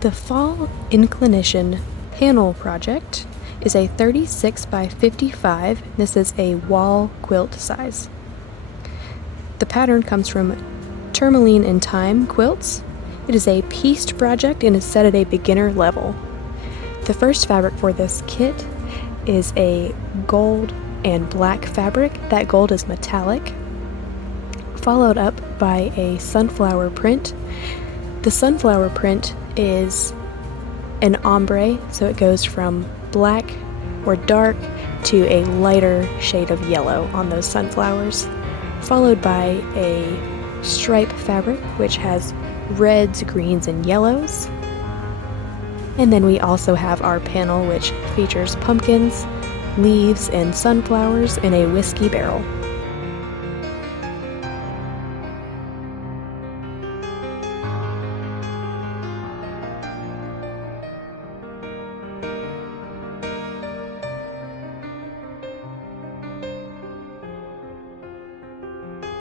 The Fall Inclination panel project is a 36 by 55. This is a wall quilt size. The pattern comes from Tourmaline and Thyme Quilts. It is a pieced project and is set at a beginner level. The first fabric for this kit is a gold and black fabric. That gold is metallic, followed up by a sunflower print. The sunflower print is an ombre, so it goes from black or dark to a lighter shade of yellow on those sunflowers, followed by a stripe fabric which has reds, greens, and yellows. And then we also have our panel which features pumpkins, leaves, and sunflowers in a whiskey barrel.